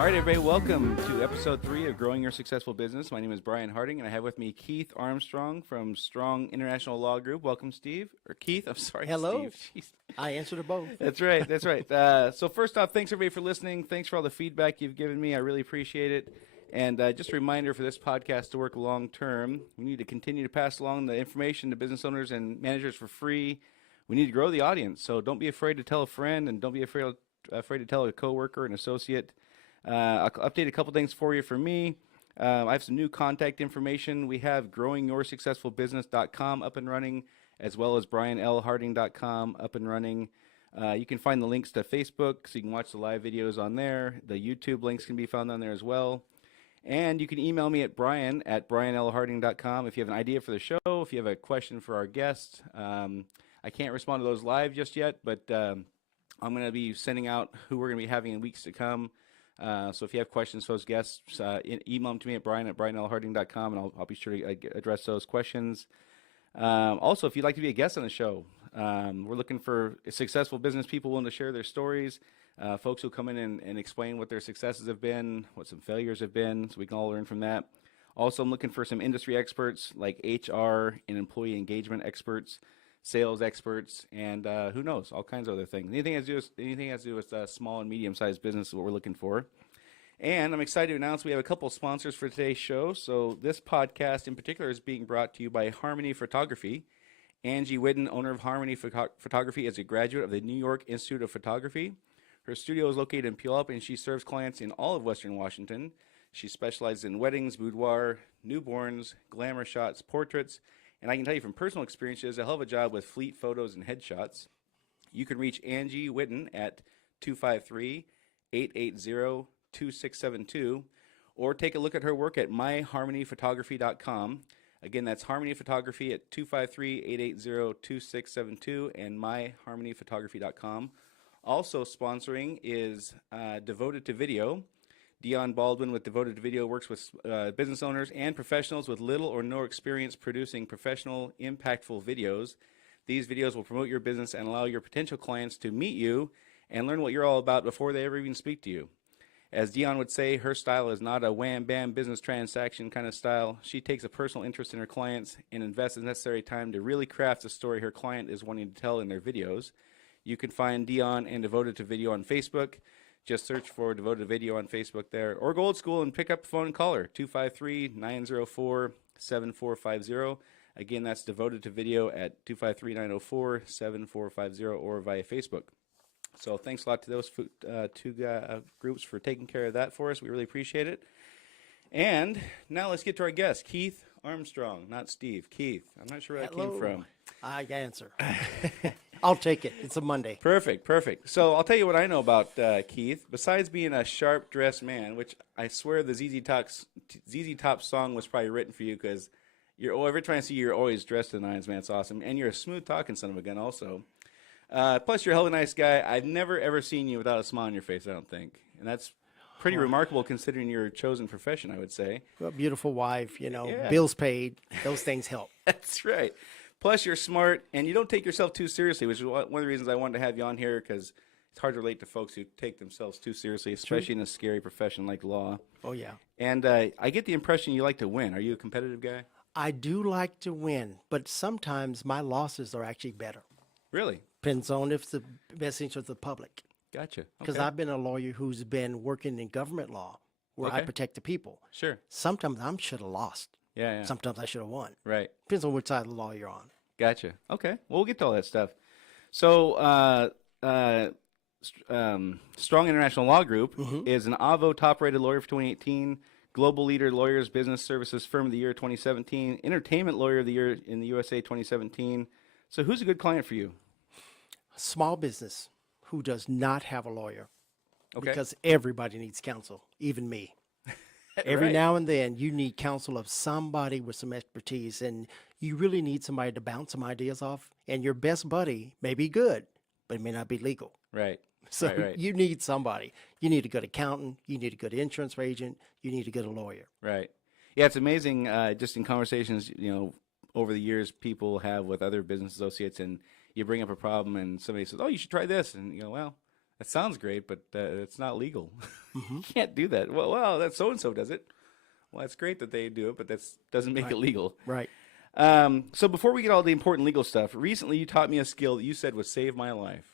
All right, everybody, welcome to episode 3 of Growing Your Successful Business. My name is Brian Harding, and I have with me Keith Armstrong from Strong International Law Group. Welcome, Steve. Or Keith, I'm sorry, Hello. Steve. Jeez. I answer to both. That's right, that's right. So first off, thanks everybody for listening. Thanks for all the feedback you've given me. I really appreciate it. And just a reminder for this podcast to work long term, we need to continue to pass along the information to business owners and managers for free. We need to grow the audience, so don't be afraid to tell a friend, and don't be afraid to tell a coworker, an associate. I'll update a couple things for you for me. I have some new contact information. We have growingyoursuccessfulbusiness.com up and running, as well as brianlharding.com up and running. You can find the links to Facebook, so you can watch the live videos on there. The YouTube links can be found on there as well. And you can email me at brian@brianlharding.com if you have an idea for the show, if you have a question for our guest. I can't respond to those live just yet, but I'm going to be sending out who we're going to be having in weeks to come. So if you have questions for those guests, email them to me at brian@brianlharding.com, and I'll be sure to address those questions. Also, if you'd like to be a guest on the show, we're looking for successful business people willing to share their stories, folks who come in and explain what their successes have been, what some failures have been, so we can all learn from that. Also, I'm looking for some industry experts like HR and employee engagement experts, sales experts, and who knows, all kinds of other things. Anything has to do with small and medium-sized business is what we're looking for. And I'm excited to announce we have a couple of sponsors for today's show. So this podcast in particular is being brought to you by Harmony Photography. Angie Whitten, owner of Harmony Photography, is a graduate of the New York Institute of Photography. Her studio is located in Puyallup, and she serves clients in all of Western Washington. She specializes in weddings, boudoir, newborns, glamour shots, portraits, and I can tell you from personal experience, she does a hell of a job with fleet photos and headshots. You can reach Angie Whitten at 253-880-2672, or take a look at her work at myharmonyphotography.com. Again, that's Harmony Photography at 253-880-2672 and myharmonyphotography.com. Also sponsoring is Devoted to Video. Dion Baldwin with Devoted to Video works with business owners and professionals with little or no experience producing professional, impactful videos. These videos will promote your business and allow your potential clients to meet you and learn what you're all about before they ever even speak to you. As Dion would say, her style is not a wham-bam business transaction kind of style. She takes a personal interest in her clients and invests the necessary time to really craft the story her client is wanting to tell in their videos. You can find Dion and Devoted to Video on Facebook. Just search for Devoted to Video on Facebook there, or go old school and pick up the phone and call her, 253-904-7450. Again, that's Devoted to Video at 253-904-7450 or via Facebook. So thanks a lot to those two groups for taking care of that for us. We really appreciate it. And now let's get to our guest, Keith Armstrong, not Steve. Keith, I'm not sure where that came from. I answer. I'll take it. It's a Monday. Perfect. So I'll tell you what I know about Keith. Besides being a sharp-dressed man, which I swear the ZZ Top song was probably written for you, because every time I see you, you're always dressed to the nines, man. It's awesome. And you're a smooth-talking son of a gun also. Plus, you're a hell of a nice guy. I've never, ever seen you without a smile on your face, I don't think. And that's pretty remarkable considering your chosen profession, I would say. Well, beautiful wife, Yeah. bills paid. Those things help. That's right. Plus, you're smart, and you don't take yourself too seriously, which is one of the reasons I wanted to have you on here, because it's hard to relate to folks who take themselves too seriously, especially in a scary profession like law. Oh, yeah. And I get the impression you like to win. Are you a competitive guy? I do like to win, but sometimes my losses are actually better. Really? Depends on if it's the best interest of the public. Gotcha. Because Okay. I've been a lawyer who's been working in government law where I Okay. protect the people. Sure. Sometimes I should have lost. Yeah. Sometimes I should have won. Right. Depends on which side of the law you're on. Gotcha. Okay. Well, we'll get to all that stuff. So, Strong International Law Group is an AVO top-rated lawyer for 2018, Global Leader Lawyers Business Services Firm of the Year 2017, Entertainment Lawyer of the Year in the USA 2017. So who's a good client for you? Small business who does not have a lawyer. Okay. Because everybody needs counsel, even me. Every Right. now and then you need counsel of somebody with some expertise, and you really need somebody to bounce some ideas off. And your best buddy may be good, but it may not be legal. Right. So Right. you need somebody. You need a good accountant. You need a good insurance agent. You need a good lawyer. Right. Yeah, it's amazing. Just in conversations, over the years, people have with other business associates, and you bring up a problem, and somebody says, "Oh, you should try this," and you go, "Well, That sounds great, but it's not legal. Hmm. You can't do that. Well, that so and so does it. Well, that's great that they do it, but that doesn't make Right. it legal. Right. So before we get all the important legal stuff, recently you taught me a skill that you said would save my life.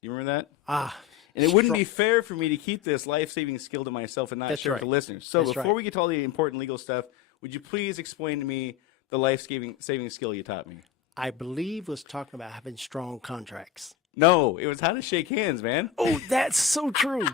You remember that? Ah, And it wouldn't stro- be fair for me to keep this life-saving skill to myself and not That's share it with right. the listeners. So That's before right. we get to all the important legal stuff, would you please explain to me the life-saving skill you taught me? I believe was talking about having strong contracts. No, it was how to shake hands, man. Oh, that's so true.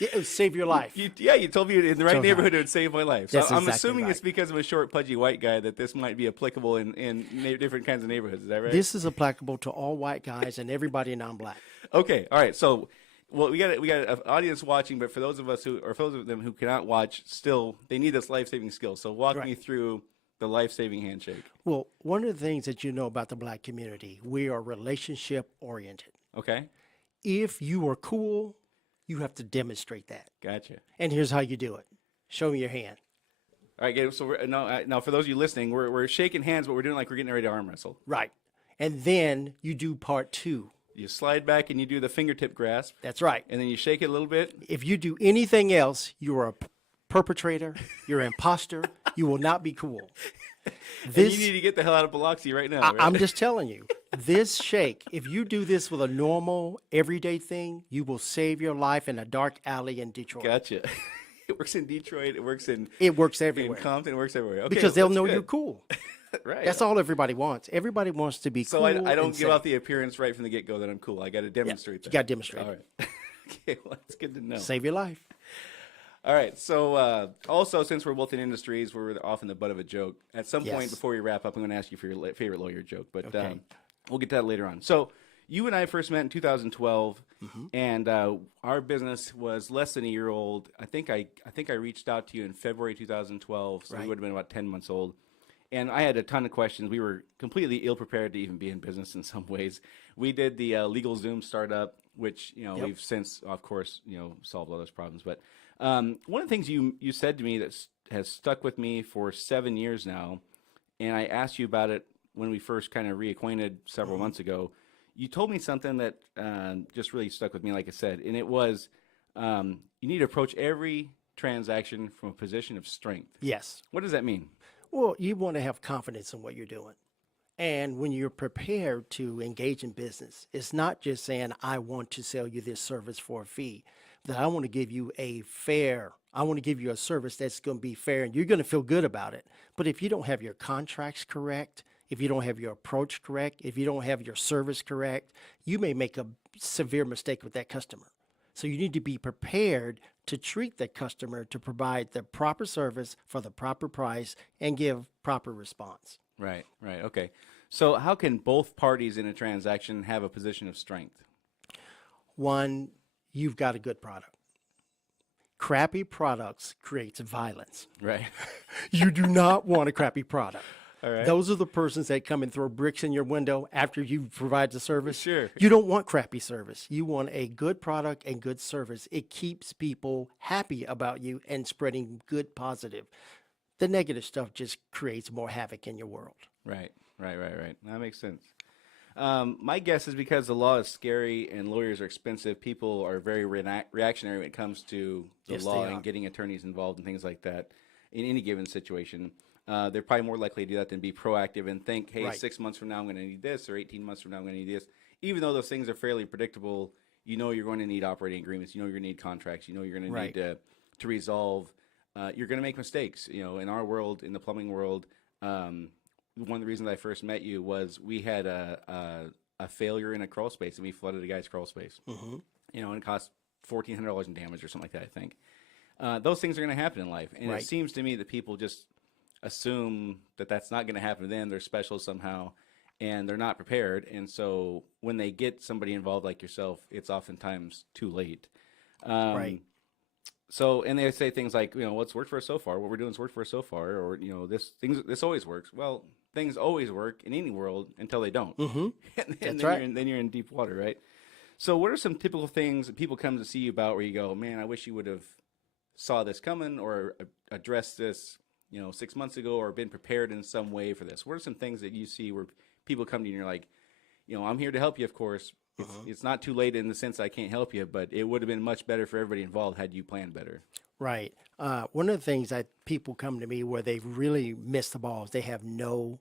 Yeah, it would save your life. You told me in the right So neighborhood it would save my life. So That's I'm exactly assuming right. it's because I'm a short, pudgy white guy that this might be applicable in different kinds of neighborhoods. Is that right? This is applicable to all white guys and everybody non-black. Okay, all right. So, well, we got an audience watching, but for those of us for those of them who cannot watch, still they need this life-saving skill. So walk Right. me through the life-saving handshake. Well, one of the things that you know about the black community, we are relationship oriented. Okay, If you are cool, you have to demonstrate that. gotcha. And here's how you do it. Show me your hand. All right, Gabe. So now for those of you listening, we're shaking hands, but we're doing like we're getting ready to arm wrestle. Right. And then you do part two. You slide back and you do the fingertip grasp, That's right. and then you shake it a little bit. If you do anything else, you are a perpetrator, you're an imposter, you will not be cool. And you need to get the hell out of Biloxi right now. Right? I'm just telling you, this shake, if you do this with a normal, everyday thing, you will save your life in a dark alley in Detroit. Gotcha. It works in Detroit. It works in It works in everywhere Compton. It works everywhere. Okay, because they'll that's know good. you're cool. Right. That's all everybody wants. Everybody wants to be So cool. I don't and give safe. out the appearance right from the get go that I'm cool. I got to demonstrate that. You got to demonstrate All it. right. Okay, well, that's good to know. Save your life. All right. So also, since we're both in industries, we're often the butt of a joke. At some point Yes. before we wrap up, I'm going to ask you for your favorite lawyer joke, but Okay. we'll get to that later on. So you and I first met in 2012, Mm-hmm. and our business was less than a year old. I think I reached out to you in February 2012, so we Right. would have been about 10 months old. And I had a ton of questions. We were completely ill prepared to even be in business in some ways. We did the Legal Zoom startup, which Yep. we've since, of course, solved all those problems. But one of the things you said to me that has stuck with me for 7 years now, and I asked you about it when we first kind of reacquainted several months ago. You told me something that just really stuck with me, like I said, and it was you need to approach every transaction from a position of strength. Yes. What does that mean? Well, you want to have confidence in what you're doing. And when you're prepared to engage in business, it's not just saying, I want to sell you this service for a fee, that I want to give you I want to give you a service that's going to be fair and you're going to feel good about it. But if you don't have your contracts correct, if you don't have your approach correct, if you don't have your service correct, you may make a severe mistake with that customer. So you need to be prepared to treat the customer to provide the proper service for the proper price and give proper response. Right, right. Okay. So how can both parties in a transaction have a position of strength? One, you've got a good product. Crappy products creates violence. Right. You do not want a crappy product. All right. Those are the persons that come and throw bricks in your window after you provide the service. Sure. You don't want crappy service. You want a good product and good service. It keeps people happy about you and spreading good positive. The negative stuff just creates more havoc in your world. Right, right, right, right. That makes sense. My guess is because the law is scary and lawyers are expensive, people are very reactionary when it comes to the Yes, law they and are. getting attorneys involved and things like that in any given situation. They're probably more likely to do that than be proactive and think, hey, Right. 6 months from now I'm going to need this, or 18 months from now I'm going to need this. Even though those things are fairly predictable, you're going to need operating agreements, you're going to need contracts, you're going to Right. need to resolve. You're going to make mistakes. In our world, in the plumbing world, one of the reasons I first met you was we had a failure in a crawl space, and we flooded a guy's crawl space. Mm-hmm. And it cost $1,400 in damage or something like that, I think. Those things are going to happen in life, and Right. it seems to me that people just assume that that's not going to happen to them. They're special somehow, and they're not prepared. And so when they get somebody involved like yourself, it's oftentimes too late. Right. So, and they say things like, what's worked for us so far? What we're doing has worked for us so far, or this always works. Well, things always work in any world until they don't, Mm-hmm. and That's then right. then you're in deep water, right? So, what are some typical things that people come to see you about where you go, man, I wish you would have saw this coming or addressed this, 6 months ago, or been prepared in some way for this? What are some things that you see where people come to you and you're like, I'm here to help you, of course, It's not too late in the sense I can't help you, but it would have been much better for everybody involved had you planned better. Right. One of the things that people come to me where they've really missed the ball is they have no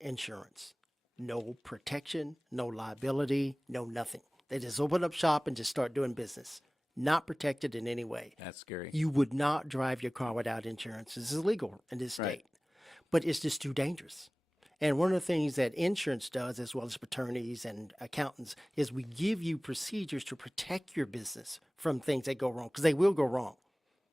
insurance, no protection, no liability, no nothing. They just open up shop and just start doing business, not protected in any way. That's scary. You would not drive your car without insurance. This is illegal in this state, Right. but it's just too dangerous. And one of the things that insurance does, as well as attorneys and accountants, is we give you procedures to protect your business from things that go wrong, because they will go wrong.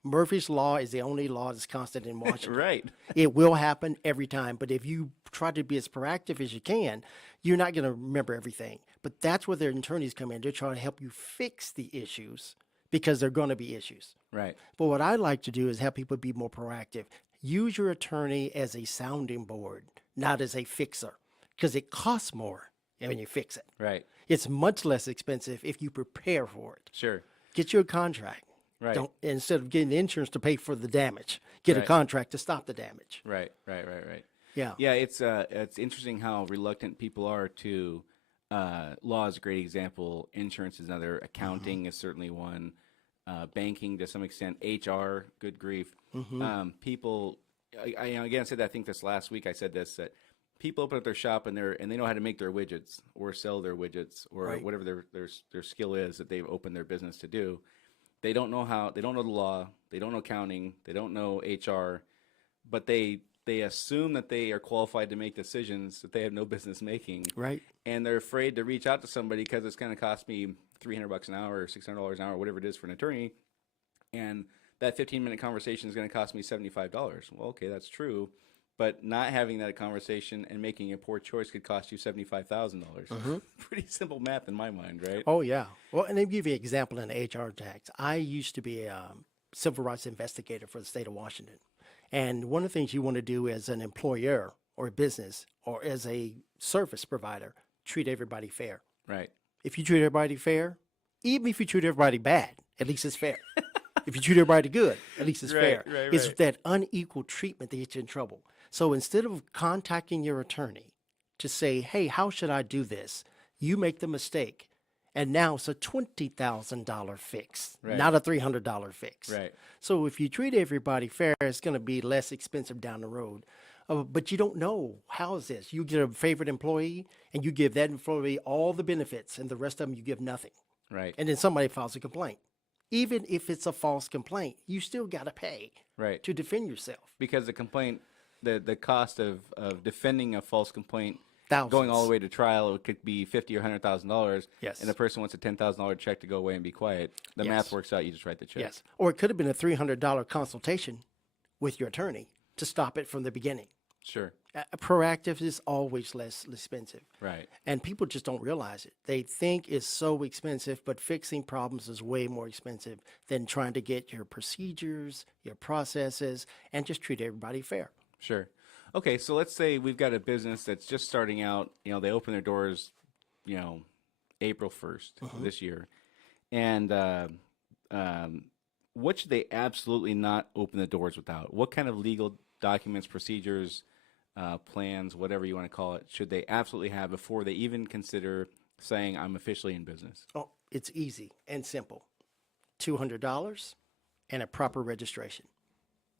Murphy's Law is the only law that's constant in Washington. Right. It will happen every time, but if you try to be as proactive as you can, you're not going to remember everything. But that's where their attorneys come in. They're trying to help you fix the issues because they're going to be issues. Right. But what I like to do is help people be more proactive. Use your attorney as a sounding board, not as a fixer, because it costs more when you fix it. Right. It's much less expensive if you prepare for it. Sure. Get you a contract. Right. Don't, instead of getting the insurance to pay for the damage, get a Right. contract to stop the damage. Right. Yeah. Yeah, it's interesting how reluctant people are to law is a great example. Insurance is another. Accounting is certainly one. Banking to some extent. HR, good grief. People, again, I said that, I think this last week I said this, that people open up their shop and they know how to make their widgets or sell their widgets or Right. whatever their skill is that they've opened their business to do. They don't know the law, they don't know accounting, they don't know HR, but they assume that they are qualified to make decisions that they have no business making. Right. And they're afraid to reach out to somebody because it's going to cost me $300 an hour or $600 an hour, whatever it is for an attorney. And that 15-minute conversation is going to cost me $75. Well, okay, that's true. But not having that conversation and making a poor choice could cost you $75,000. Pretty simple math in my mind, right? Oh, yeah. Well, and let me give you an example in HR tax. I used to be a civil rights investigator for the state of Washington. And one of the things you want to do as an employer or a business or as a service provider, treat everybody fair. Right. If you treat everybody fair, even if you treat everybody bad, at least it's fair. If you treat everybody good, at least it's fair. Right. It's that unequal treatment that gets you in trouble. So instead of contacting your attorney to say, hey, how should I do this? You make the mistake. And now it's a $20,000 fix, Right. not a $300 fix. Right. So if you treat everybody fair, it's going to be less expensive down the road. But you don't know, how is this? You get a favorite employee and you give that employee all the benefits and the rest of them you give nothing. Right. And then somebody files a complaint. Even if it's a false complaint, you still got to pay Right. to defend yourself. Because the complaint, the cost of defending a false complaint, Thousands. going all the way to trial, it could be $50,000 or $100,000. Yes. And the person wants a $10,000 check to go away and be quiet. The Yes. math works out. You just write the check. Yes. Or it could have been a $300 consultation with your attorney to stop it from the beginning. Sure. Proactive is always less expensive. Right. And people just don't realize it. They think it's so expensive, but fixing problems is way more expensive than trying to get your procedures, your processes, and just treat everybody fair. Sure. Okay, so let's say we've got a business that's just starting out. They open their doors, April 1st this year. And what should they absolutely not open the doors without? What kind of legal documents, procedures, plans, whatever you want to call it, should they absolutely have before they even consider saying, I'm officially in business? Oh, it's easy and simple. $200 and a proper registration.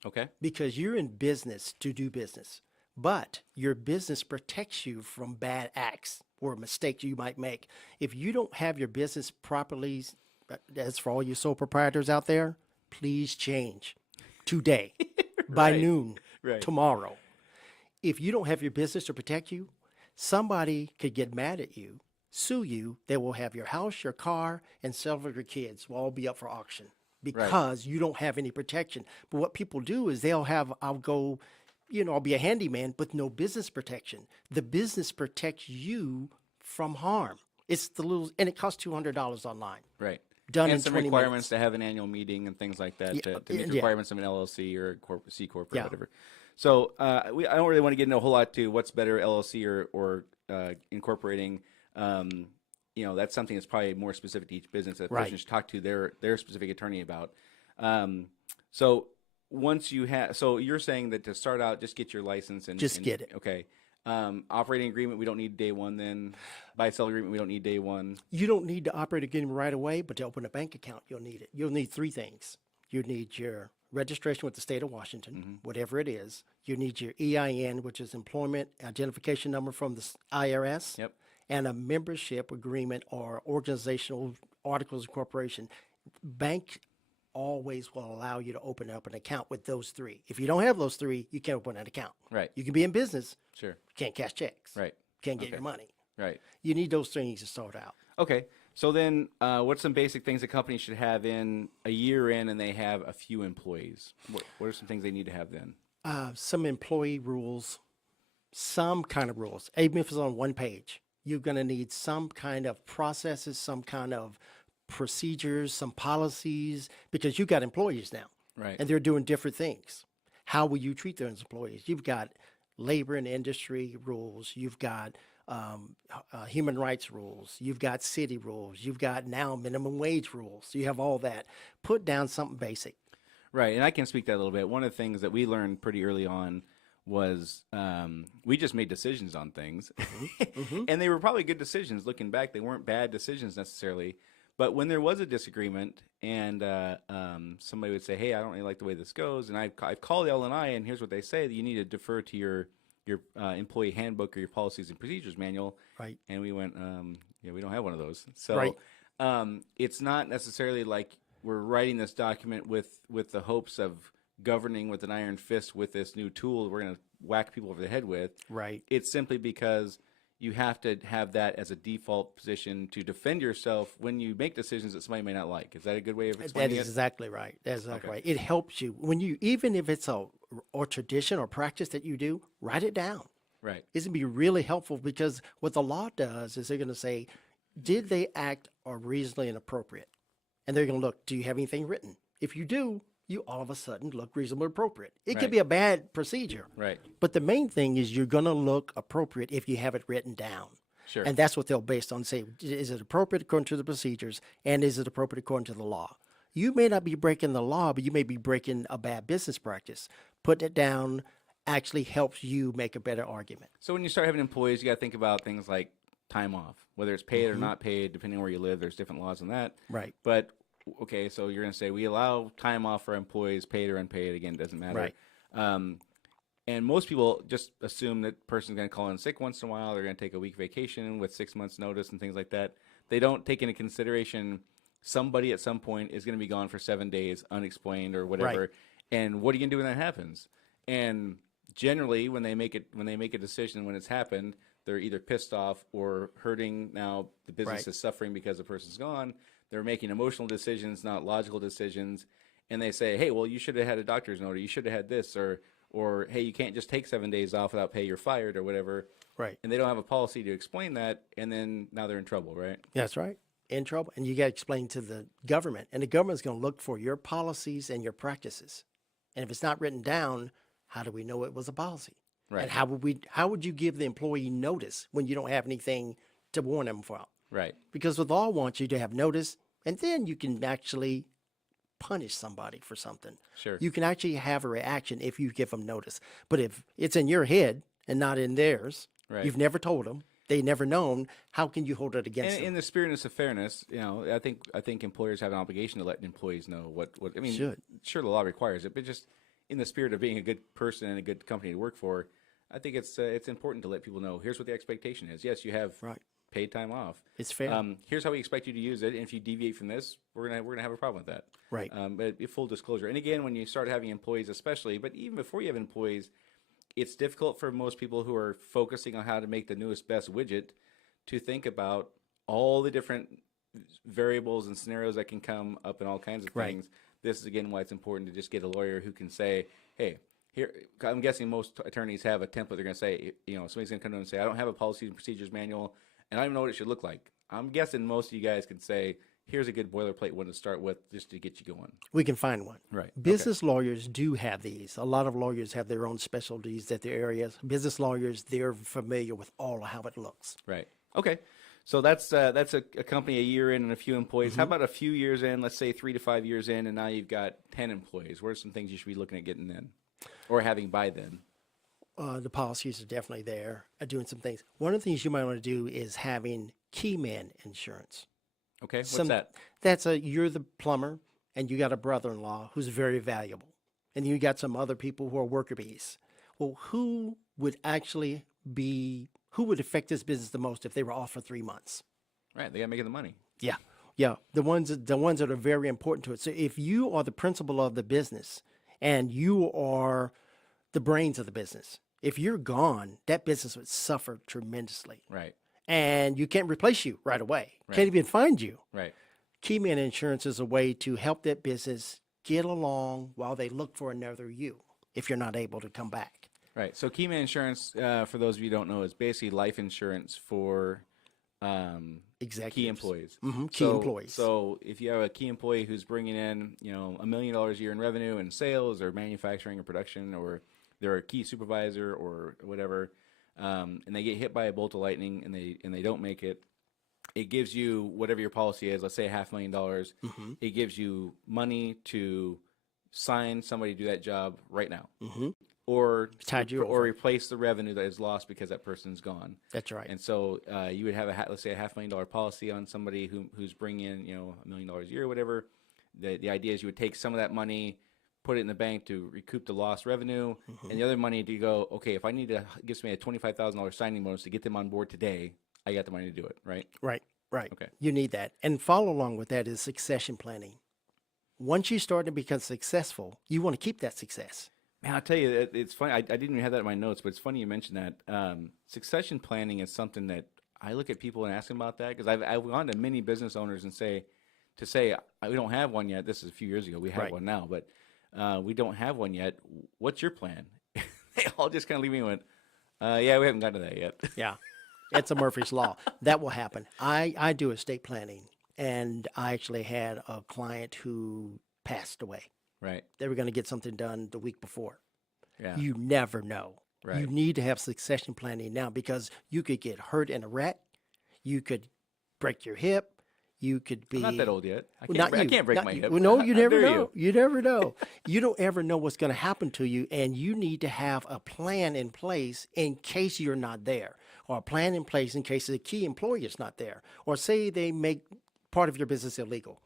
Okay. Because you're in business to do business, but your business protects you from bad acts or mistakes you might make. If you don't have your business properly, that's for all you sole proprietors out there, please change today by Right. noon Right. tomorrow. If you don't have your business to protect you, somebody could get mad at you, sue you. They will have your house, your car, and several of your kids will all be up for auction because you don't have any protection. But what people do is I'll be a handyman with no business protection. The business protects you from harm. And it costs $200 online. Right. Done and in some 20 requirements minutes. to have an annual meeting and things like that to meet the yeah. requirements of an LLC or a C corp or Yeah. whatever. So I don't really want to get into a whole lot to what's better, LLC or incorporating. That's something that's probably more specific to each business that a person Right. should talk to their specific attorney about. So once you have, so you're saying that to start out, just get your license and Just get it. Okay. Operating agreement, we don't need day one then. Buy-sell agreement, we don't need day one. You don't need to operate again right away, but to open a bank account, you'll need it. You'll need three things. You need your registration with the state of Washington, whatever it is. You need your EIN, which is Employment Identification Number from the IRS. Yep. And a membership agreement or organizational articles of incorporation. Bank always will allow you to open up an account with those three. If you don't have those three, you can't open an account. Right. You can be in business, Sure. can't cash checks, Right. can't get your money. Right. You need those things to start out. Okay. So then, what's some basic things a company should have in a year in, and they have a few employees? What are some things they need to have then? Some employee rules, some kind of rules. Even if it's on one page, you're going to need some kind of processes, some kind of procedures, some policies, because you got employees now. Right. And they're doing different things. How will you treat those employees? You've got labor and industry rules. You've got human rights rules. You've got city rules. You've got now minimum wage rules. You have all that. Put down something basic. Right, and I can speak to that a little bit. One of the things that we learned pretty early on was we just made decisions on things, and they were probably good decisions. Looking back, they weren't bad decisions necessarily. But when there was a disagreement, and somebody would say, "Hey, I don't really like the way this goes," and I've called LNI, and here's what they say: that you need to defer to your employee handbook or your policies and procedures manual. Right. And we went, yeah, we don't have one of those. So Right. It's not necessarily like we're writing this document with the hopes of governing with an iron fist with this new tool we're going to whack people over the head with. Right. It's simply because you have to have that as a default position to defend yourself when you make decisions that somebody may not like. Is that a good way of That explaining is it? exactly right. That's exactly Okay. right. It helps you when you, even if it's a or tradition or practice that you do, write it down. Right. It's going to be really helpful because what the law does is they're going to say, did they act reasonably and appropriate? And they're going to look, do you have anything written? If you do, you all of a sudden look reasonably appropriate. It Right. could be a bad procedure. Right. But the main thing is you're going to look appropriate if you have it written down. Sure. And that's what they'll base on say, is it appropriate according to the procedures and is it appropriate according to the law? You may not be breaking the law, but you may be breaking a bad business practice. Putting it down actually helps you make a better argument. So when you start having employees, you got to think about things like time off, whether it's paid or not paid, depending on where you live. There's different laws on that. Right. But okay, so you're going to say we allow time off for employees, paid or unpaid. Again, it doesn't matter. Right. And most people just assume that person's going to call in sick once in a while. They're going to take a week vacation with 6 months notice and things like that. They don't take into consideration somebody at some point is going to be gone for 7 days, unexplained or whatever. Right. And what are you going to do when that happens? And generally, when they make a decision when it's happened, they're either pissed off or hurting. Now the business Right. is suffering because the person's gone. They're making emotional decisions, not logical decisions. And they say, hey, well, you should have had a doctor's note, or you should have had this, or hey, you can't just take 7 days off without pay, you're fired, or whatever. Right. And they don't have a policy to explain that, and then now they're in trouble, right? That's right. In trouble. And you got to explain to the government. And the government's going to look for your policies and your practices. And if it's not written down, how do we know it was a policy? Right. And how would you give the employee notice when you don't have anything to warn them about? Right. Because the law wants you to have notice, and then you can actually punish somebody for something. Sure. You can actually have a reaction if you give them notice. But if it's in your head and not in theirs, Right. you've never told them, they never known, how can you hold it against And them? in the spirit of fairness, I think employers have an obligation to let employees know what I mean. Should. Sure, the law requires it, but just in the spirit of being a good person and a good company to work for, I think it's important to let people know. Here's what the expectation is. Yes, you have Right. paid time off. It's fair. Here's how we expect you to use it, and if you deviate from this, we're gonna have a problem with that. Right. But full disclosure. And again, when you start having employees, especially, but even before you have employees, it's difficult for most people who are focusing on how to make the newest, best widget to think about all the different variables and scenarios that can come up and all kinds of Right. things. This is again why it's important to just get a lawyer who can say, hey, here, I'm guessing most attorneys have a template. They're going to say, somebody's going to come to them and say, I don't have a policies and procedures manual, and I don't even know what it should look like. I'm guessing most of you guys could say, here's a good boilerplate one to start with just to get you going. We can find one. Right. Business lawyers do have these. A lot of lawyers have their own specialties at their areas. Business lawyers, they're familiar with all of how it looks. Right. Okay. So that's a company a year in and a few employees. How about a few years in, let's say 3 to 5 years in, and now you've got 10 employees? What are some things you should be looking at getting in or having by then? The policies are definitely there, doing some things. One of the things you might want to do is having key man insurance. Okay, what's Some that? That's you're the plumber and you got a brother-in-law who's very valuable, and you got some other people who are worker bees. Well, who would affect this business the most if they were off for 3 months? Right, they got to make the money. Yeah, yeah, the ones that are very important to it. So if you are the principal of the business and you are the brains of the business, if you're gone, that business would suffer tremendously, Right, and you can't replace you right away. Right. Can't even find you. right. Keyman Insurance is a way to help that business get along while they look for another you if you're not able to come back. Right. So Keyman Insurance, for those of you who don't know, is basically life insurance for Executives. key employees. Key employees. So if you have a key employee who's bringing in, $1 million a year in revenue and sales or manufacturing or production, or they're a key supervisor or whatever, and they get hit by a bolt of lightning and they don't make it, it gives you whatever your policy is. Let's say $500,000. It gives you money to sign somebody to do that job right now, or Tide you or over. replace the revenue that is lost because that person's gone. That's right. And so you would have let's say $500,000 policy on somebody who's bringing in $1 million a year or whatever. The idea is you would take some of that money, put it in the bank to recoup the lost revenue, and the other money to go, okay, if I need to give somebody a $25,000 signing bonus to get them on board today, I got the money to do it, right? Right, right. Okay. You need that. And follow along with that is succession planning. Once you start to become successful, you want to keep that success. Man, I'll tell you, it's funny. I didn't even have that in my notes, but it's funny you mentioned that. Succession planning is something that I look at people and ask them about that, because I've gone to many business owners and say, we don't have one yet. This is a few years ago. We have Right. one now, but we don't have one yet. What's your plan? They all just kind of leave me and went, yeah, we haven't gotten to that yet. Yeah. It's a Murphy's Law. That will happen. I do estate planning, and I actually had a client who passed away. Right. They were going to get something done the week before. Yeah. You never know. Right. You need to have succession planning now, because you could get hurt in a wreck. You could break your hip. You could be I'm not that old yet. I Well, can't, not I you, can't break not my you. hip. Well, no, you How never dare know. You never know. You don't ever know what's going to happen to you, and you need to have a plan in place in case you're not there, or a plan in place in case the key employee is not there, or say they make part of your business illegal.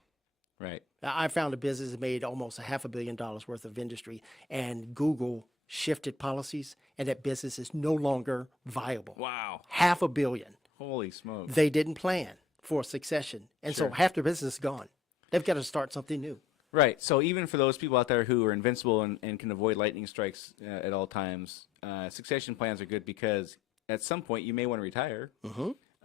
Right. I found a business that made almost $500 million worth of industry, and Google shifted policies, and that business is no longer viable. Wow. $500 million. Holy smokes. They didn't plan for succession, and so half their business is gone. They've got to start something new. Right. So even for those people out there who are invincible and can avoid lightning strikes at all times, succession plans are good, because at some point you may want to retire.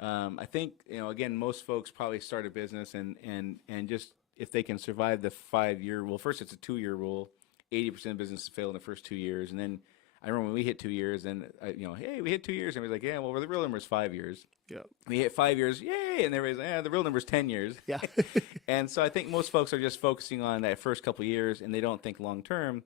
I think, again, most folks probably start a business and just, if they can survive the 5-year rule. First, it's a 2-year rule. 80% of businesses fail in the first 2 years. And then I remember when we hit 2 years, and hey, we hit 2 years. And everybody's like, yeah, well, the real number is 5 years. Yeah. We hit 5 years, yay! And everybody's, the real number is 10 years. Yeah. And so I think most folks are just focusing on that first couple of years, and they don't think long term.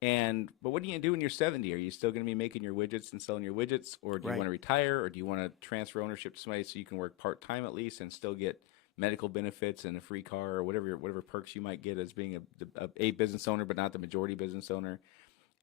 But what are you going to do when you're 70? Are you still going to be making your widgets and selling your widgets, or do you Right. want to retire, or do you want to transfer ownership to somebody so you can work part time at least and still get medical benefits and a free car, or whatever perks you might get as being a business owner, but not the majority business owner?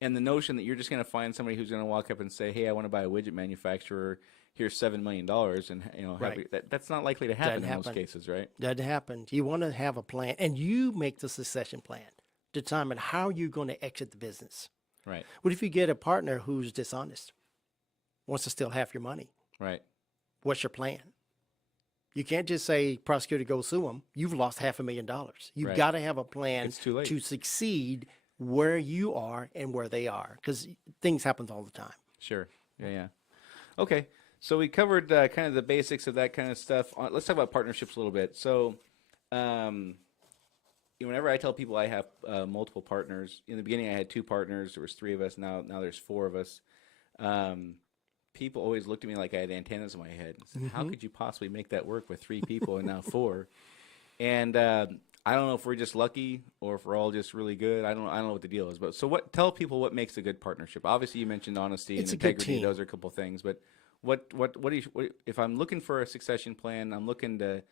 And the notion that you're just going to find somebody who's going to walk up and say, "Hey, I want to buy a widget manufacturer. Here's $7 million," and Right. that's not likely to happen Doesn't in most happen. cases, right? Doesn't happen. You want to have a plan, and you make the succession plan. Determine how you're going to exit the business. Right. What if you get a partner who's dishonest, wants to steal half your money? Right. What's your plan? You can't just say, prosecutor, go sue them. You've lost $500,000. You've Right. got to have a plan It's too late. to succeed where you are and where they are, because things happen all the time. Sure. Yeah. Okay. So we covered kind of the basics of that kind of stuff. Let's talk about partnerships a little bit. So, whenever I tell people I have multiple partners, in the beginning I had 2 partners. There was 3 of us. Now there's 4 of us. People always looked at me like I had antennas in my head. And said, how could you possibly make that work with 3 people and now 4? And I don't know if we're just lucky or if we're all just really good. I don't know what the deal is. But so tell people what makes a good partnership. Obviously, you mentioned honesty It's a and good integrity. team. Those are a couple things. But what if I'm looking for a succession plan? I'm looking to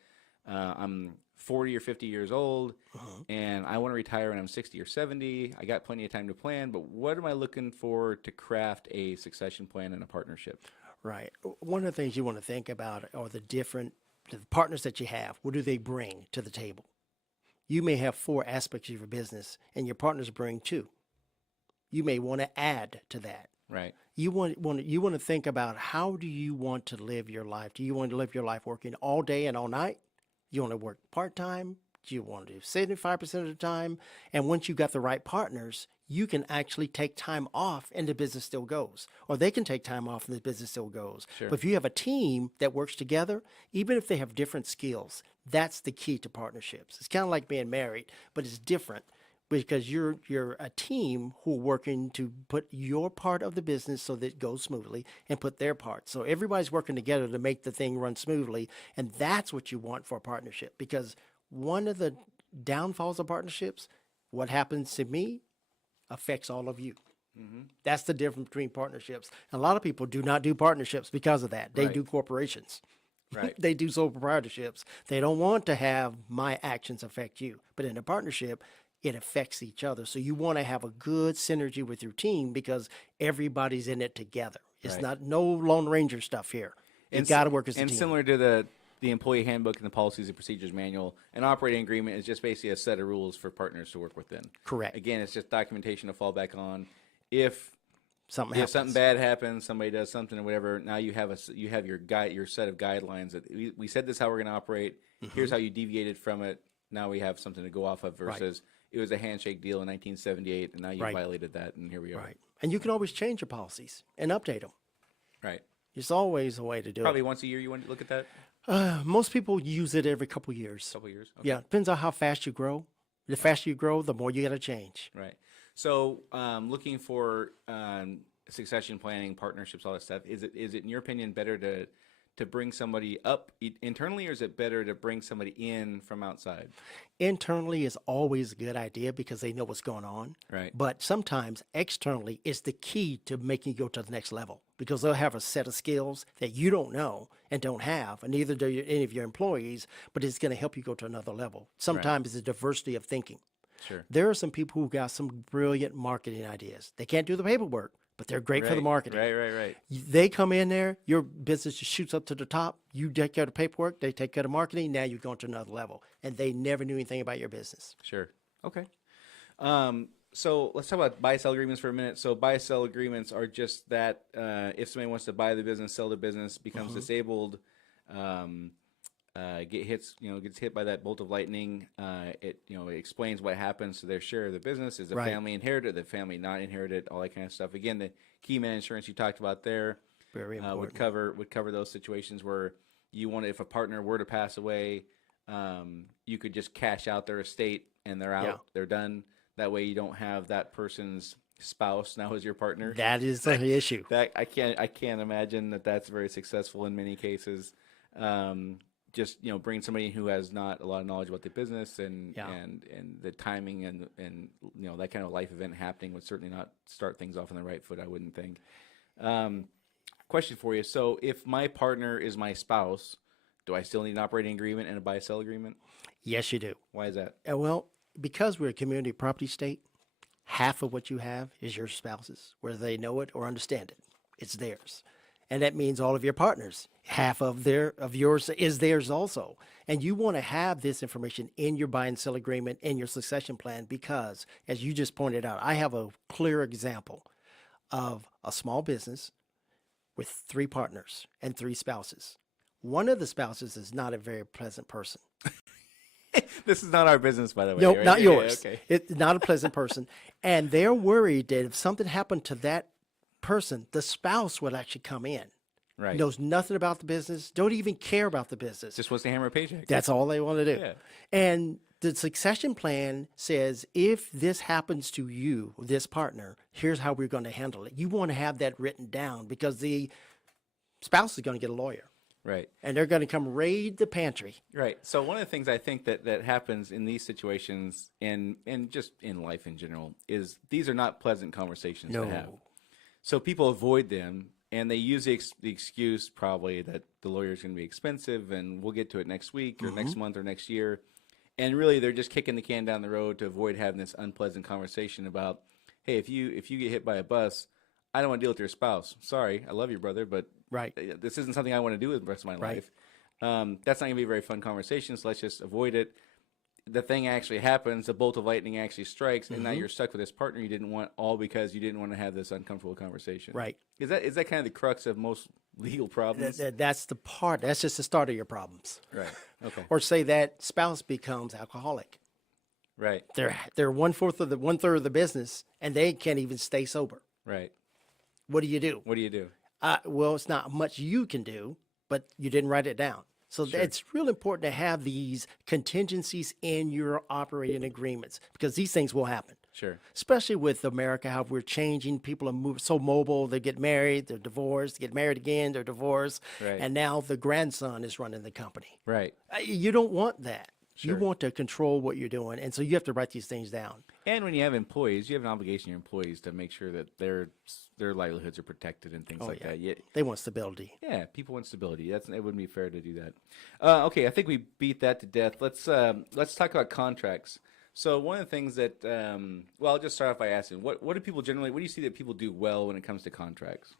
40 or 50 years old, and I want to retire when I'm 60 or 70. I got plenty of time to plan, but what am I looking for to craft a succession plan and a partnership? Right. One of the things you want to think about are the partners that you have. What do they bring to the table? You may have 4 aspects of your business, and your partners bring 2. You may want to add to that. Right. You want to think about, how do you want to live your life? Do you want to live your life working all day and all night? You want to work part-time? Do you want to do 75% of the time? And once you've got the right partners, you can actually take time off and the business still goes. Or they can take time off and the business still goes. Sure. But if you have a team that works together, even if they have different skills, that's the key to partnerships. It's kind of like being married, but it's different because you're a team who are working to put your part of the business so that it goes smoothly and put their part. So everybody's working together to make the thing run smoothly. And that's what you want for a partnership, because one of the downfalls of partnerships, what happens to me affects all of you. That's the difference between partnerships. A lot of people do not do partnerships because of that. They Right. do corporations. Right. They do sole proprietorships. They don't want to have my actions affect you. But in a partnership, it affects each other. So you want to have a good synergy with your team because everybody's in it together. It's Right. not no Lone Ranger stuff here. You got to work as a And team. similar to the employee handbook and the policies and procedures manual, an operating agreement is just basically a set of rules for partners to work within. Correct. Again, it's just documentation to fall back on. If Something if happens. something bad happens, somebody does something or whatever, now you have your set of guidelines that we said this is how we're going to operate. Here's how you deviated from it. Now we have something to go off of versus it was a handshake deal in 1978 and now you Right. violated that and here we are. Right. And you can always change your policies and update them. Right. There's always a way to do Probably once a year you want to look at that? it. Most people use it every couple years. Couple years. Okay. Yeah, depends on how fast you grow. The faster you grow, the more you got to change. Right. So, looking for succession planning, partnerships, all that stuff. Is it in your opinion better to bring somebody up internally, or is it better to bring somebody in from outside? Internally is always a good idea because they know what's going on. Right. But sometimes externally is the key to making you go to the next level, because they'll have a set of skills that you don't know and don't have, and neither do any of your employees, but it's going to help you go to another level. Sometimes it's a diversity of thinking. Sure. There are some people who got some brilliant marketing ideas. They can't do the paperwork, but they're great for the marketing. Right. They come in there, your business just shoots up to the top. You take care of the paperwork, they take care of the marketing. Now you're going to another level, and they never knew anything about your business. Sure. Okay. So let's talk about buy-sell agreements for a minute. So buy-sell agreements are just that if somebody wants to buy the business, sell the business, becomes disabled, gets hit by that bolt of lightning. It explains what happens to their share of the business. Is the Right. family inherited? The family not inherited? All that kind of stuff. Again, the key man insurance you talked about there Very would important. cover those situations where if a partner were to pass away, you could just cash out their estate and they're out. Yeah. They're done. That way, you don't have that person's spouse now as your partner. That is the issue. That I can't imagine that that's very successful in many cases. Just bring somebody who has not a lot of knowledge about the business and Yeah. and the timing and that kind of life event happening would certainly not start things off on the right foot, I wouldn't think. Question for you: so if my partner is my spouse, do I still need an operating agreement and a buy-sell agreement? Yes, you do. Why is that? Well, because we're a community property state, half of what you have is your spouse's, whether they know it or understand it. It's theirs. And that means all of your partners, half of yours is theirs also. And you want to have this information in your buy and sell agreement, in your succession plan, because as you just pointed out, I have a clear example of a small business with 3 partners and 3 spouses. One of the spouses is not a very pleasant person. This is not our business, by the way. No, right? not Yeah, yours. okay. It's not a pleasant person. And they're worried that if something happened to that person, the spouse would actually come in. Right. Knows nothing about the business, don't even care about the business. Just wants to hammer a paycheck. That's all they want to do. Yeah. And the succession plan says, if this happens to you, this partner, here's how we're going to handle it. You want to have that written down because the spouse is going to get a lawyer Right. and they're going to come raid the pantry. Right. So one of the things I think that happens in these situations and just in life in general is these are not pleasant conversations to have. So people avoid them and they use the excuse probably that the lawyer is going to be expensive and we'll get to it next week or next month or next year. And really, they're just kicking the can down the road to avoid having this unpleasant conversation about, hey, if you get hit by a bus, I don't want to deal with your spouse. Sorry, I love you, brother, but Right. this isn't something I want to do with the rest of my Right. life. That's not going to be a very fun conversation, so let's just avoid it. The thing actually happens, the bolt of lightning actually strikes, and now you're stuck with this partner you didn't want, all because you didn't want to have this uncomfortable conversation. Right. Is that kind of the crux of most legal problems? That's the part. That's just the start of your problems. Right. Okay. Or say that spouse becomes alcoholic. Right. They're one third of the business, and they can't even stay sober. Right. What do you do? What do you do? Well, it's not much you can do, but you didn't write it down. So it's real important to have these contingencies in your operating agreements because these things will happen. Sure. Especially with America, how we're changing. People are so mobile. They get married, they're divorced, get married again, they're divorced. Right. And now the grandson is running the company. Right. You don't want that. You Sure. want to control what you're doing. And so you have to write these things down. And when you have employees, you have an obligation to your employees to make sure that their livelihoods are protected and things like that. Yeah. They want stability. Yeah, people want stability. It wouldn't be fair to do that. Okay, I think we beat that to death. Let's talk about contracts. So one of the things that I'll just start off by asking, what do you see that people do well when it comes to contracts,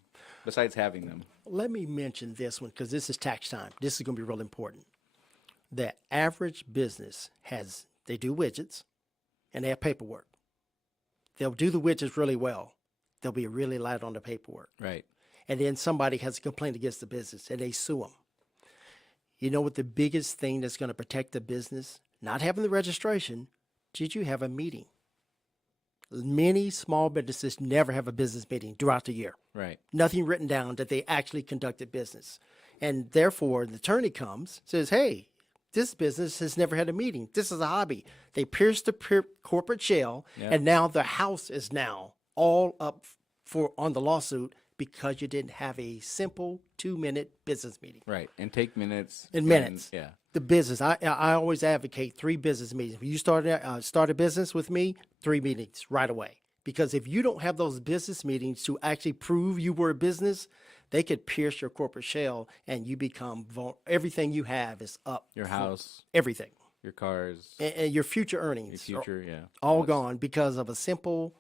besides having them? Let me mention this one because this is tax time. This is going to be real important. The average business they do widgets and they have paperwork. They'll do the widgets really well. They'll be really light on the paperwork. Right. And then somebody has a complaint against the business and they sue them. You know what the biggest thing that's going to protect the business? Not having the registration. Did you have a meeting? Many small businesses never have a business meeting throughout the year. Right. Nothing written down that they actually conducted business. And therefore, the attorney comes, says, hey, this business has never had a meeting. This is a hobby. They pierced the corporate shell, and now the house is now all up on the lawsuit because you didn't have a simple 2-minute business meeting. Right. And take minutes. In minutes. Yeah. The business, I always advocate 3 business meetings. If you start a business with me, 3 meetings right away. Because if you don't have those business meetings to actually prove you were a business, they could pierce your corporate shell and you become everything you have is up. Your house, everything. your cars, And your future earnings your are future, yeah. all gone because of a simple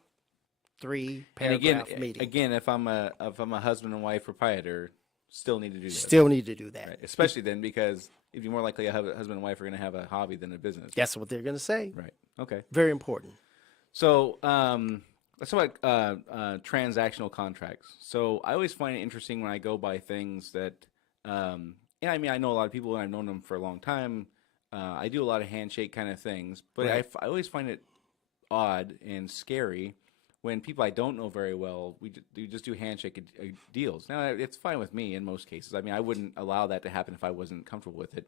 3-paragraph meeting. Again, if I'm a husband and wife proprietor, still need to do that. Still need to do that. Right. Especially then, because if you're more likely a husband and wife are going to have a hobby than a business. That's what they're going to say. Right. Okay. Very important. So let's talk about transactional contracts. So I always find it interesting when I go by things that, I know a lot of people and I've known them for a long time. I do a lot of handshake kind of things, but Right. I always find it odd and scary when people I don't know very well, we just do handshake deals. Now, it's fine with me in most cases. I mean, I wouldn't allow that to happen if I wasn't comfortable with it.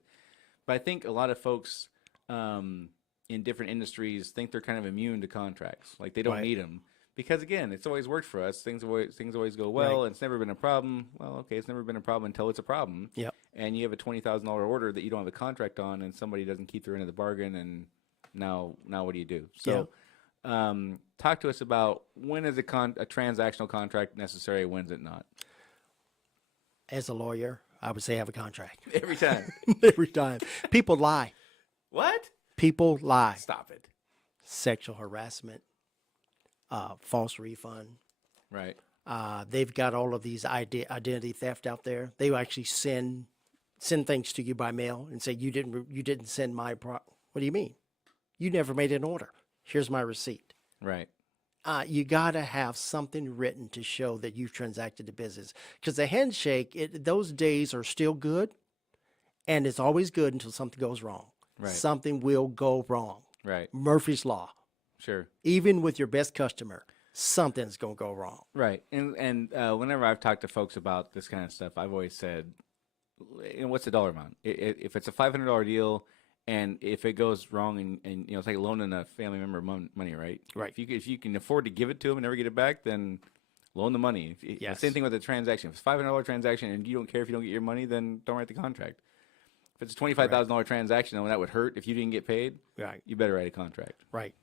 But I think a lot of folks in different industries think they're kind of immune to contracts. Like they don't Right. need them. Because, again, it's always worked for us. Things always go well. Right. And it's never been a problem. Well, okay, it's never been a problem until it's a problem. Yep. And you have a $20,000 order that you don't have a contract on, and somebody doesn't keep their end of the bargain, and now what do you do? So talk to us about when is a transactional contract necessary, when's it not? As a lawyer, I would say have a contract. Every time. Every time. People lie. What? People lie. Stop it. Sexual harassment, false refund. Right. They've got all of these identity theft out there. They will actually send things to you by mail and say you didn't send my What do you mean? You never made an order. Here's my receipt. Right. You got to have something written to show that you've transacted the business. Because the handshake, those days are still good, and it's always good until something goes wrong. Right. Something will go wrong. Right. Murphy's Law. Sure. Even with your best customer, something's going to go wrong. Right. And whenever I've talked to folks about this kind of stuff, I've always said, what's the dollar amount? If it's a $500 deal, and if it goes wrong, and it's like loaning a family member money, right? Right. If you can afford to give it to them and never get it back, then loan the money. Yes. Same thing with the transaction. If it's $500 transaction and you don't care if you don't get your money, then don't write the contract. If it's a $25,000 transaction, and that would hurt if you didn't get paid, Right. you better write a contract. Right.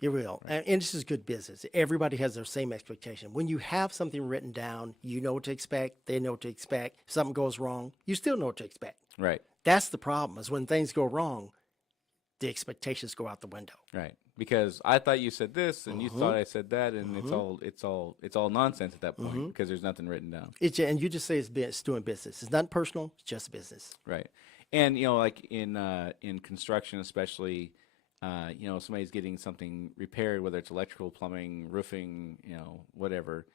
You will. And this is good business. Everybody has their same expectation. When you have something written down, you know what to expect. They know what to expect. If something goes wrong, you still know what to expect. Right. That's the problem, is when things go wrong, the expectations go out the window. Right. Because I thought you said this and you thought I said that, and it's all nonsense at that point because there's nothing written down. And you just say it's doing business. It's not personal. It's just business. Right. And like in construction especially, somebody's getting something repaired, whether it's electrical, plumbing, roofing, whatever,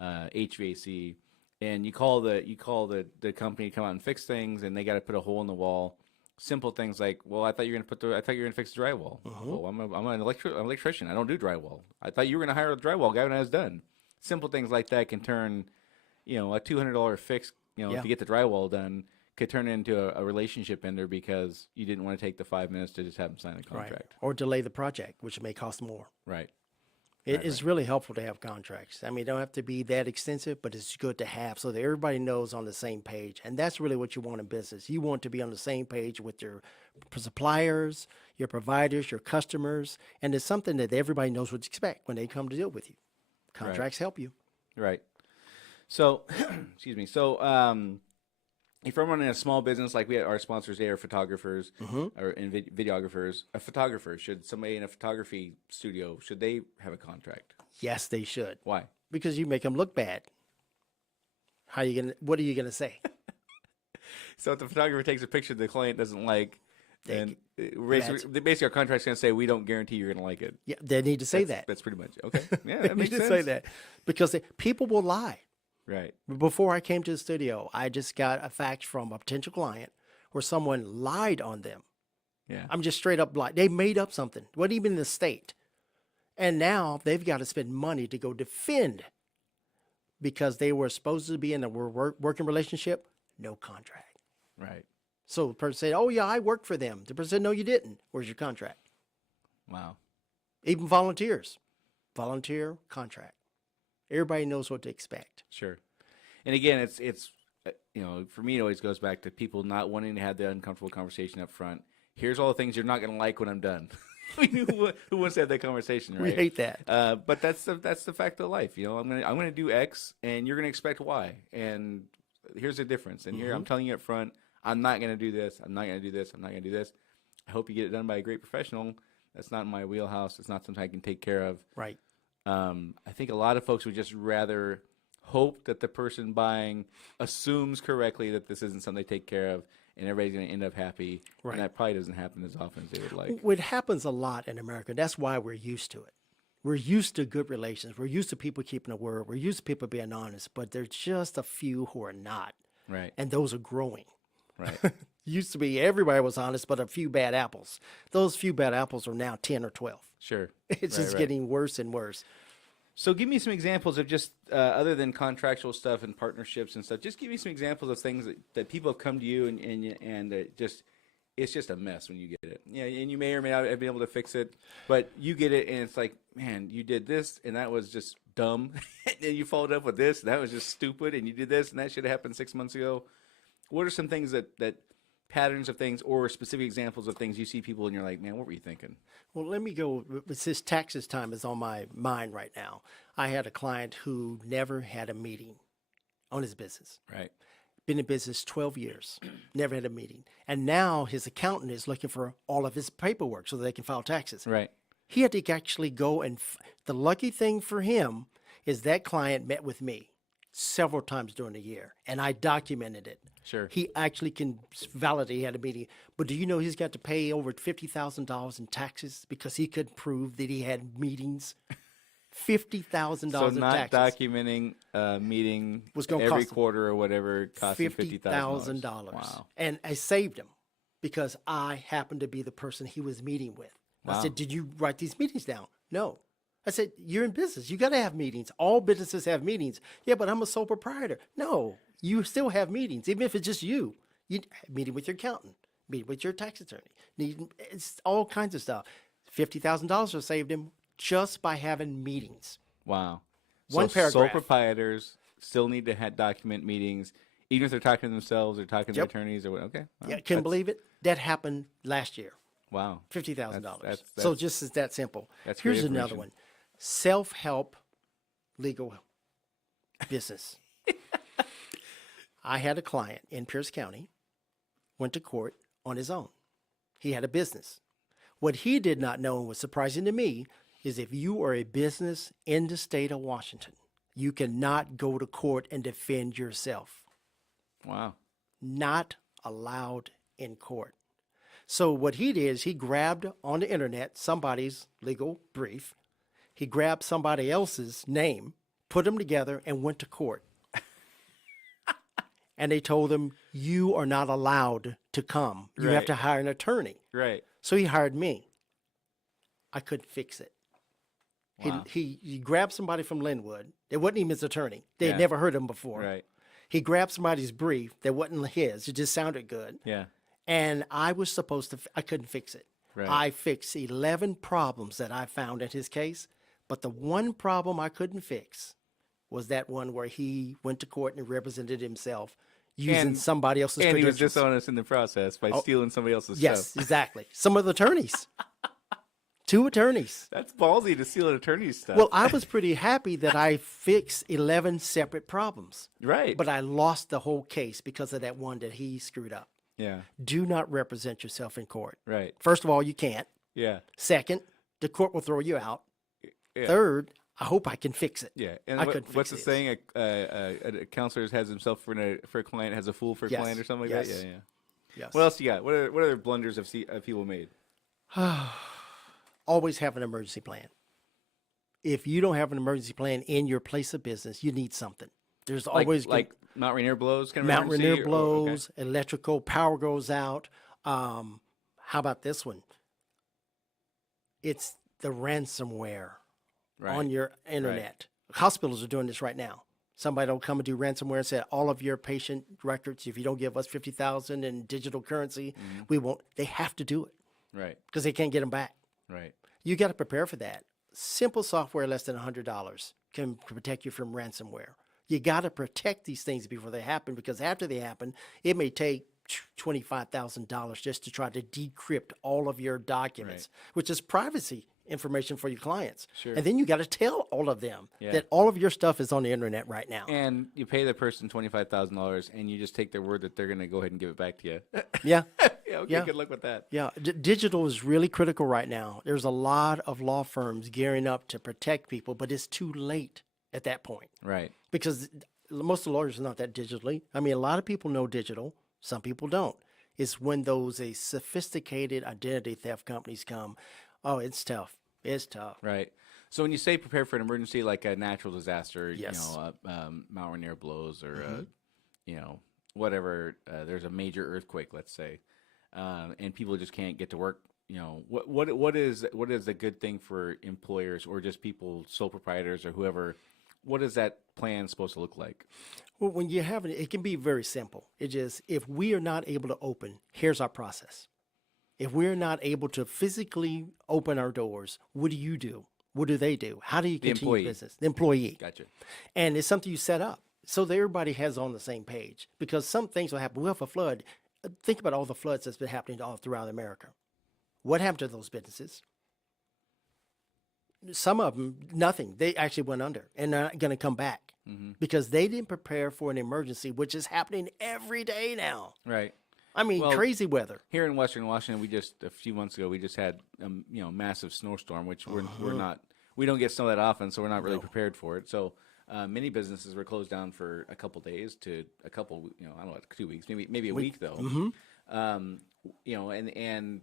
HVAC, and you call the company to come out and fix things, and they got to put a hole in the wall. Simple things like, well, I thought you were gonna fix the drywall. Well, I'm an electrician. I don't do drywall. I thought you were gonna hire a drywall guy when I was done. Simple things like that can turn, a $200 fix, to get the drywall done, could turn into a relationship ender because you didn't want to take the 5 minutes to just have them sign a contract. Right. Or delay the project, which may cost more. Right. It's really helpful to have contracts. I mean, they don't have to be that extensive, but it's good to have so that everybody knows on the same page. And that's really what you want in business. You want to be on the same page with your suppliers, your providers, your customers, and it's something that everybody knows what to expect when they come to deal with you. Contracts help you. Right. So, excuse me. So, if I'm running a small business, like our sponsors, they are photographers or videographers. A photographer, should somebody in a photography studio, should they have a contract? Yes, they should. Why? Because you make them look bad. What are you gonna say? So if the photographer takes a picture the client doesn't like, then basically our contract's going to say we don't guarantee you're going to like it. Yeah, they need to say that. That's pretty much okay. Yeah, They that need makes to sense. say that because people will lie. Right. Before I came to the studio, I just got a fax from a potential client where someone lied on them. Yeah. I'm just straight up lied. They made up something. Wasn't even in the state. And now they've got to spend money to go defend because they were supposed to be in a working relationship, no contract. Right. So the person said, oh, yeah, I worked for them. The person said, no, you didn't. Where's your contract? Wow. Even volunteers. Volunteer contract. Everybody knows what to expect. Sure. And again, it's for me, it always goes back to people not wanting to have the uncomfortable conversation up front. Here's all the things you're not going to like when I'm done. Who wants to have that conversation, right? We hate that. But that's the fact of life. I'm gonna do X, and you're gonna expect Y, and here's the difference. And here I'm telling you up front, I'm not gonna do this. I'm not gonna do this. I'm not gonna do this. I hope you get it done by a great professional. That's not in my wheelhouse. It's not something I can take care of. Right. I think a lot of folks would just rather hope that the person buying assumes correctly that this isn't something they take care of, and everybody's going to end up happy. Right. And that probably doesn't happen as often as they would like. It happens a lot in America. That's why we're used to it. We're used to good relations. We're used to people keeping a word. We're used to people being honest, but there's just a few who are not. Right. And those are growing. Right. Used to be everybody was honest, but a few bad apples. Those few bad apples are now 10 or 12. Sure. It's just getting worse and worse. So give me some examples of just other than contractual stuff and partnerships and stuff. Just give me some examples of things that people have come to you and it's just a mess when you get it. Yeah, and you may or may not have been able to fix it, but you get it and it's like, man, you did this and that was just dumb. And you followed up with this and that was just stupid. And you did this and that should have happened 6 months ago. What are some things that patterns of things or specific examples of things you see people and you're like, man, what were you thinking? Well, let me go. Since taxes time is on my mind right now, I had a client who never had a meeting on his business. Right. Been in business 12 years, never had a meeting. And now his accountant is looking for all of his paperwork so that they can file taxes. Right. He had to actually go and the lucky thing for him is that client met with me several times during the year, and I documented it. Sure. He actually can validate he had a meeting. But do you know he's got to pay over $50,000 in taxes because he could prove that he had meetings? $50,000 in So not taxes. documenting a meeting Was gonna every cost him quarter or whatever cost him $50,000. Wow. And I saved him because I happened to be the person he was meeting with. Wow. I said, did you write these meetings down? No. I said, you're in business. You got to have meetings. All businesses have meetings. Yeah, but I'm a sole proprietor. No, you still have meetings, even if it's just you. You meeting with your accountant, meeting with your tax attorney. It's all kinds of stuff. $50,000 was saved him just by having meetings. Wow. One So paragraph. sole proprietors still need to document meetings, even if they're talking to themselves or talking to Yep. attorneys or what. Okay. Well, Yeah, couldn't that's- believe it. That happened last year. Wow. $50,000. That's- So just as that simple. that's great Here's another information. one. Self-help legal business. I had a client in Pierce County, went to court on his own. He had a business. What he did not know and was surprising to me is if you are a business in the state of Washington, you cannot go to court and defend yourself. Wow. Not allowed in court. So what he did is he grabbed on the internet somebody's legal brief. He grabbed somebody else's name, put them together, and went to court. And they told him, you are not allowed to come. You have Right. to hire an attorney. Right. So he hired me. I couldn't fix it. Wow. He grabbed somebody from Linwood. It wasn't even his attorney. They had Yeah. never heard him before. Right. He grabbed somebody's brief that wasn't his. It just sounded good. Yeah. And I was supposed to, I couldn't fix it. Right. I fixed 11 problems that I found in his case. But the one problem I couldn't fix was that one where he went to court and represented himself using And- somebody else's And he was credentials. dishonest in the process by stealing somebody else's Yes, stuff. exactly. Some of the attorneys. 2 attorneys. That's ballsy to steal an attorney's stuff. Well, I was pretty happy that I fixed 11 separate problems. right. But I lost the whole case because of that one that he screwed up. yeah. Do not represent yourself in court. Right. First of all, you can't. Yeah. Second, the court will throw you out. Yeah. Third, I hope I can fix it. Yeah. And I what- couldn't what's fix the it. saying? A counselor has himself for a client, has a fool for a Yes. client, or something like Yes. that. Yeah. Yeah. Yes. What else you got? What other blunders have people made? Always have an emergency plan. If you don't have an emergency plan in your place of business, you need something. There's always like Mount Rainier blows, kind of Mount emergency, Rainier or- blows, electrical power goes out. How about this one? It's the ransomware Right. on your internet. Hospitals are doing this right now. Somebody will come and do ransomware and say all of your patient records, if you don't give us 50,000 in digital currency, we won't. They have to do it Right. because they can't get them back. Right. You got to prepare for that. Simple software less than $100 can protect you from ransomware. You got to protect these things before they happen, because after they happen, it may take $25,000 just to try to decrypt all of your documents, which is privacy information for your clients. Sure. And then you got to tell all of them Yeah. that all of your stuff is on the internet right now. And you pay the person $25,000, and you just take their word that they're going to go ahead and give it back to you. Yeah. yeah. Okay. Yeah. Good luck with that. Yeah, digital is really critical right now. There's a lot of law firms gearing up to protect people, but it's too late at that point, Right. because most of the lawyers are not that digitally. I mean, a lot of people know digital, some people don't. It's when those sophisticated identity theft companies come. Oh, it's tough. It's tough. Right. So when you say prepare for an emergency, like a natural disaster, Yes. Mount Rainier blows, or whatever, there's a major earthquake, let's say, and people just can't get to work. What is a good thing for employers, or just people, sole proprietors, or whoever? What is that plan supposed to look like? Well, when you have it can be very simple. It just, if we are not able to open, here's our process. If we're not able to physically open our doors, what do? What do they do? How do you continue employee. business? The employee. Gotcha. And it's something you set up so that everybody has on the same page, because some things will happen. We'll have a flood. Think about all the floods that's been happening all throughout America. What happened to those businesses? Some of them, nothing. They actually went under, and they're not going to come back because they didn't prepare for an emergency, which is happening every day now. Right. I mean, Well, crazy weather. Here in Western Washington, a few months ago, we just had massive snowstorm, which we're not, we don't get snow that often, so we're not really prepared for it. So many businesses were closed down for a couple days to a couple, I don't know, 2 weeks, maybe a week though. And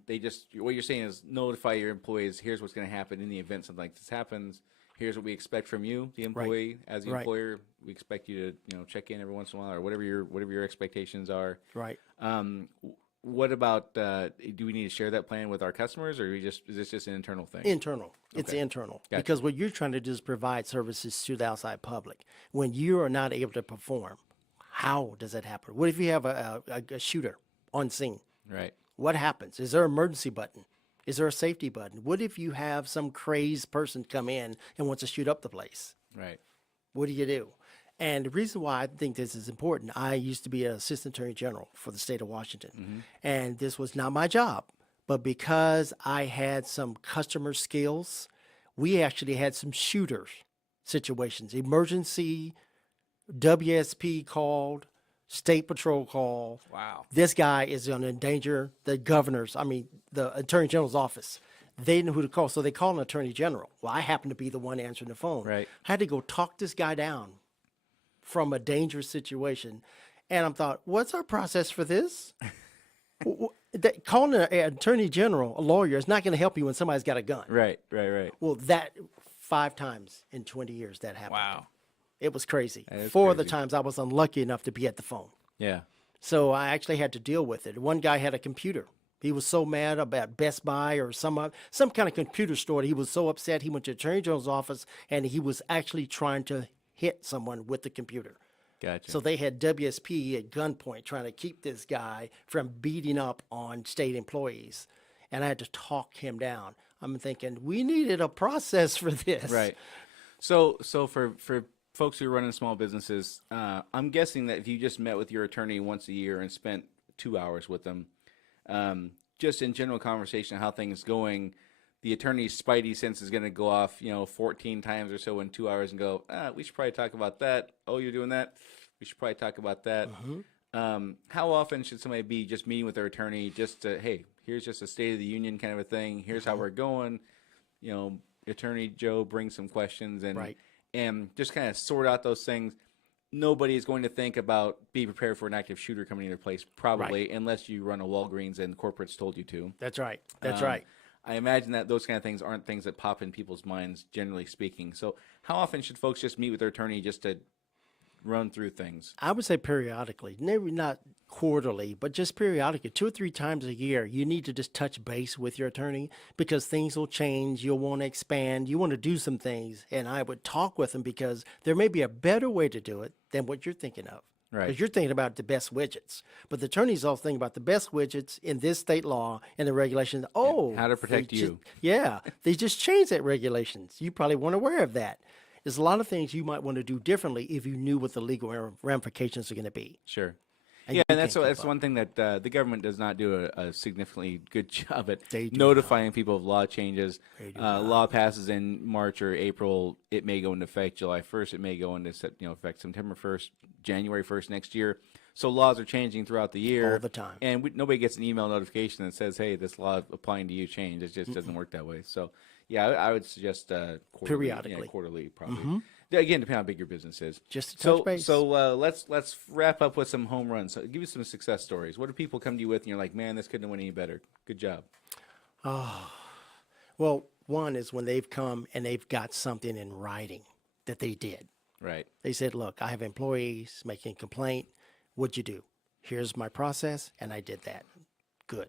they just, what you're saying is notify your employees. Here's what's going to happen in the event something like this happens. Here's what we expect from you, the employee. As the Right. employer, we expect you to check in every once in a while, or whatever your expectations are. Right. What about, do we need to share that plan with our customers, or is this just an internal thing? Internal. It's Okay. internal. Gotcha. Because what you're trying to do is provide services to the outside public. When you are not able to perform, how does that happen? What if you have a shooter on scene? Right. What happens? Is there an emergency button? Is there a safety button? What if you have some crazed person come in and wants to shoot up the place? Right. What do you do? And the reason why I think this is important, I used to be an assistant attorney general for the state of Washington. And this was not my job. But because I had some customer skills, we actually had some shooter situations. Emergency, WSP called, State Patrol called. Wow. This guy is going to endanger the governors, the attorney general's office. They knew who to call, so they called an attorney general. Well, I happened to be the one answering the phone. Right. I had to go talk this guy down from a dangerous situation. And I thought, what's our process for this? Calling an attorney general, a lawyer, is not going to help you when somebody's got a gun. Right. Well, that 5 times in 20 years that happened. Wow. It was crazy. That is 4 of the crazy. times I was unlucky enough to be at the phone. Yeah. So I actually had to deal with it. One guy had a computer. He was so mad about Best Buy or some kind of computer store. He was so upset. He went to the attorney general's office and he was actually trying to hit someone with the computer. Gotcha. So they had WSP at gunpoint trying to keep this guy from beating up on state employees. And I had to talk him down. I'm thinking, we needed a process for this. Right. So for folks who are running small businesses, I'm guessing that if you just met with your attorney once a year and spent 2 hours with them, just in general conversation, how things going, the attorney's spidey sense is going to go off, 14 times or so in 2 hours and go, we should probably talk about that. Oh, you're doing that? We should probably talk about that. How often should somebody be just meeting with their attorney just to, hey, here's just a State of the Union kind of a thing. Here's how we're going. Attorney Joe brings some questions and just kind of sort out those things. Nobody is going to think about be prepared for an active shooter coming into place, probably, unless you run a Walgreens and corporate's told you to. That's right. That's right. I imagine that those kind of things aren't things that pop in people's minds, generally speaking. So how often should folks just meet with their attorney just to run through things? I would say periodically, maybe not quarterly, but just periodically, 2 or 3 times a year. You need to just touch base with your attorney because things will change. You'll want to expand. You want to do some things. And I would talk with them because there may be a better way to do it than what you're thinking of. Right. Because you're thinking about the best widgets. But the attorney's also thinking about the best widgets in this state law and the regulations. Oh, how to protect they you. They just changed that regulations. You probably weren't aware of that. There's a lot of things you might want to do differently if you knew what the legal ramifications are going to be. Sure. And Yeah, you and that's can't keep up. one thing that the government does not do a significantly good job at They do notifying people of law changes. They do Law passes in March or April. It may go into effect July 1st. It may go into effect September 1st, January 1st next year. So laws are changing throughout the year. All the time. And nobody gets an email notification that says, hey, this law applying to you changed. It just doesn't work that way. So, yeah, I would suggest quarterly. Periodically. Yeah, quarterly probably. Again, depending on how big your business is. Just to touch So, base. so let's wrap up with some home runs. So give me some success stories. What do people come to you with, and you're like, man, this couldn't have went any better. Good job. Well, one is when they've come and they've got something in writing that they did. Right. They said, look, I have employees making a complaint. What'd you do? Here's my process, and I did that. Good.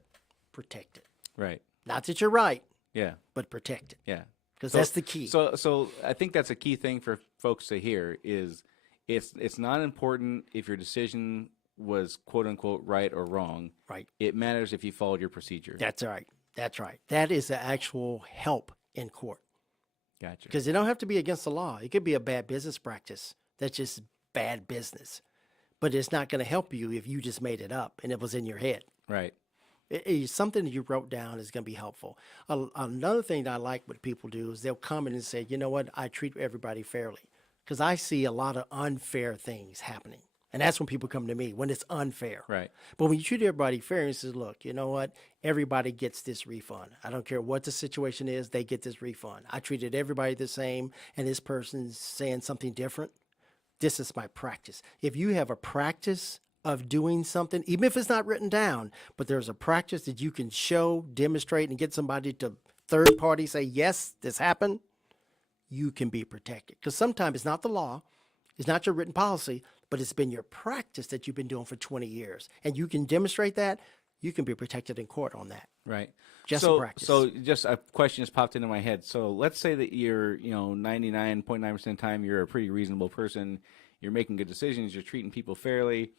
Protect it. Right. Not that you're right, Yeah. but protect it. Yeah. Because that's the key. So I think that's a key thing for folks to hear is it's not important if your decision was quote unquote right or wrong. Right. It matters if you followed your procedure. That's right. That's right. That is the actual help in court. Gotcha. Because it don't have to be against the law. It could be a bad business practice. That's just bad business. But it's not going to help you if you just made it up and it was in your head. Right. Something that you wrote down is going to be helpful. Another thing that I like what people do is they'll come in and say, you know what, I treat everybody fairly. Because I see a lot of unfair things happening. And that's when people come to me, when it's unfair. Right. But when you treat everybody fair and says, look, you know what, everybody gets this refund. I don't care what the situation is, they get this refund. I treated everybody the same, and this person's saying something different. This is my practice. If you have a practice of doing something, even if it's not written down, but there's a practice that you can show, demonstrate, and get somebody to third party say, yes, this happened, you can be protected. Because sometimes it's not the law, it's not your written policy, but it's been your practice that you've been doing for 20 years. And you can demonstrate that, you can be protected in court on that. Right. Just so, a practice. So just a question just popped into my head. So let's say that you're, 99.9% of the time you're a pretty reasonable person. You're making good decisions. You're treating people fairly.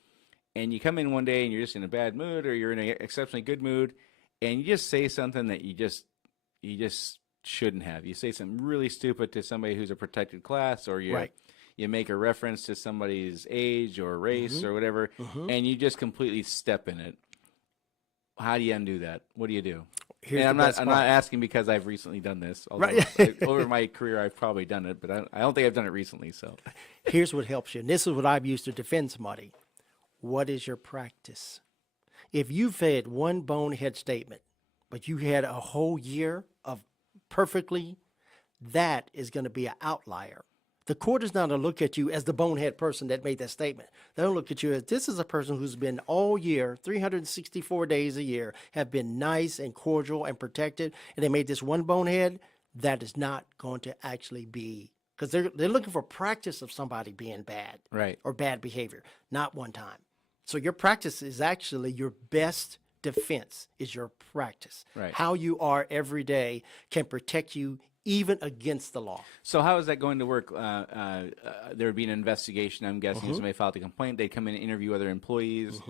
And you come in one day and you're just in a bad mood or you're in an exceptionally good mood. And you just say something that you just shouldn't have. You say something really stupid to somebody who's a protected class, or you make a reference to somebody's age or race or whatever, and you just completely step in it. How do you undo that? What do you do? Here's And the I'm best not part. asking because I've recently done this. Although Right. over my career, I've probably done it, but I don't think I've done it recently. So Here's what helps you. And this is what I've used to defend somebody. What is your practice? If you've had one bonehead statement but you had a whole year of perfectly, that is going to be an outlier. The court is not going to look at you as the bonehead person that made that statement. They don't look at you as this is a person who's been all year, 364 days a year, have been nice and cordial and protected, and they made this one bonehead. That is not going to actually be, because they're looking for practice of somebody being bad, Right. or bad behavior, not one time. So your practice is actually your best defense is your practice. Right. How you are every day can protect you even against the law. So how is that going to work? There would be an investigation. I'm guessing if somebody filed a complaint, they'd come in and interview other employees,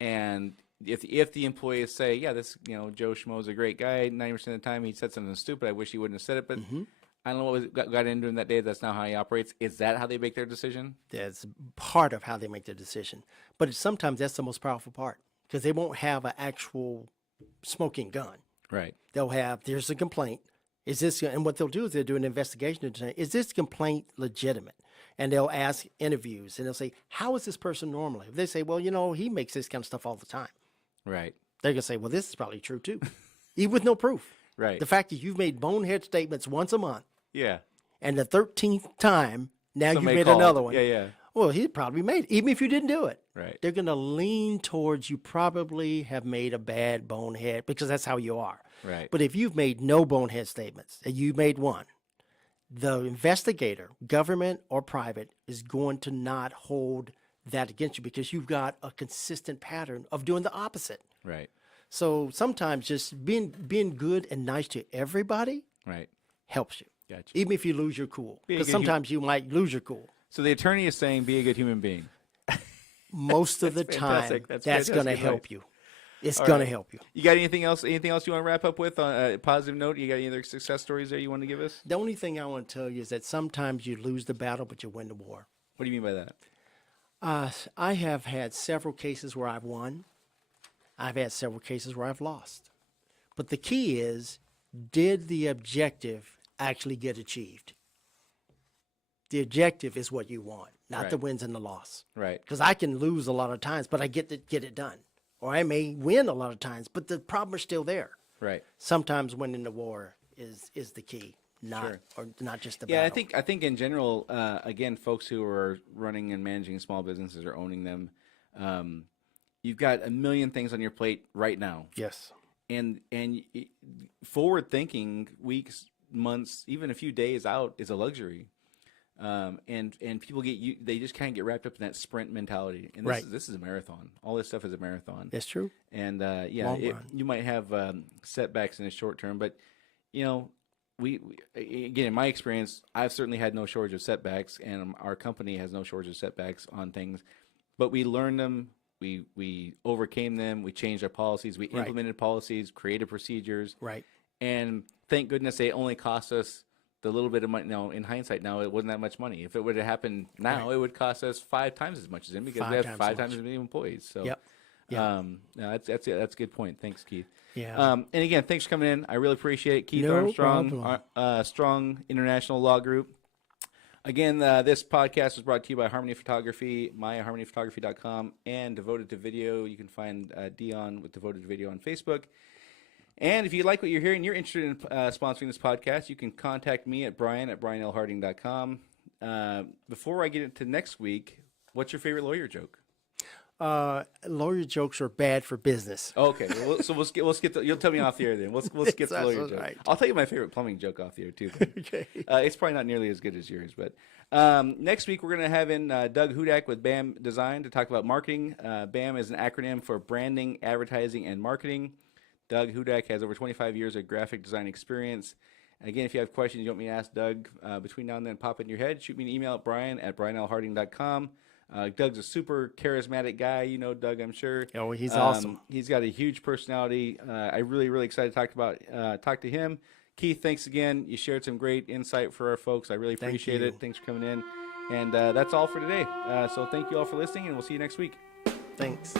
and if the employees say, yeah, this Joe Schmo's a great guy, 90% of the time he said something stupid, I wish he wouldn't have said it, but I don't know what got into him that day. That's not how he operates. Is that how they make their decision? That's part of how they make the decision. But sometimes that's the most powerful part, because they won't have an actual smoking gun. Right. They'll have, there's a complaint. Is this, and what they'll do is they'll do an investigation to say, is this complaint legitimate? And they'll ask interviews, and they'll say, how is this person normally? If they say, well, he makes this kind of stuff all the time. Right. They're going to say, well, this is probably true too, even with no proof. Right. The fact that you've made bonehead statements once a month, Yeah. and the 13th time, now Somebody you've made called. another one. Yeah. Well, he'd probably made it, even if you didn't do it. Right. They're going to lean towards you probably have made a bad bonehead, because that's how you are. Right. But if you've made no bonehead statements and you made one, the investigator, government or private, is going to not hold that against you, because you've got a consistent pattern of doing the opposite. Right. So sometimes just being good and nice to everybody Right. helps you, Gotcha. even if you lose your cool. Be a Because good sometimes you might lose your cool. So the attorney is saying, be a good human being. Most of the That's time, fantastic. That's that's going to fantastic help advice. you. It's All going to right. help you. You got anything else? Anything else you want to wrap up with on a positive note? You got any other success stories there you want to give us? The only thing I want to tell you is that sometimes you lose the battle, but you win the war. What do you mean by that? I have had several cases where I've won. I've had several cases where I've lost. But the key is, did the objective actually get achieved? The objective is what you want, not the Right. wins and the loss. Right. Because I can lose a lot of times, but I get to get it done. Or I may win a lot of times, but the problem is still there. Right. Sometimes winning the war is the key, not Sure. or not just the Yeah, battle. I think in general, again, folks who are running and managing small businesses or owning them, you've got a million things on your plate right now, Yes. and forward thinking, weeks, months, even a few days out is a luxury. And people they just kind of get wrapped up in that sprint mentality. And Right. this is a marathon. All this stuff is a marathon. That's true. And Long run. you might have setbacks in the short term, but we again, in my experience, I've certainly had no shortage of setbacks, and our company has no shortage of setbacks on things. But we learned them, we overcame them, we changed our policies, we Right. implemented policies, created procedures, Right. and thank goodness they only cost us the little bit of money. No, in hindsight, now it wasn't that much money. If it would have happened now, Right. it would cost us 5 times as much as him, because we 5 have times 5 as times much. as many employees. So, Yep. Yeah. no, that's a good point. Thanks, Keith. Yeah. And again, thanks for coming in. I really appreciate it. Keith No Armstrong, problem. Strong International Law Group. Again, this podcast was brought to you by Harmony Photography, myharmonyphotography.com, and Devoted to Video. You can find Dion with Devoted to Video on Facebook. And if you like what you're hearing, you're interested in sponsoring this podcast, you can contact me at brian@brianlharding.com. Before I get into next week, what's your favorite lawyer joke? Lawyer jokes are bad for business. Okay, so we'll skip. You'll tell me off the air then. We'll skip the That's lawyer joke. right. I'll tell you my favorite plumbing joke off the air too. then. Okay. It's probably not nearly as good as yours, but next week we're going to have in Doug Hudak with BAM Design to talk about marketing. BAM is an acronym for Branding, Advertising, and Marketing. Doug Hudak has over 25 years of graphic design experience. And again, if you have questions you want me to ask Doug between now and then, pop in your head. Shoot me an email at brian@brianlharding.com. Doug's a super charismatic guy. You know Doug, I'm sure. Oh, he's awesome. He's got a huge personality. I'm really excited to talk to him. Keith, thanks again. You shared some great insight for our folks. I really Thank appreciate you. it. Thanks for coming in. And that's all for today. So thank you all for listening, and we'll see you next week. Thanks.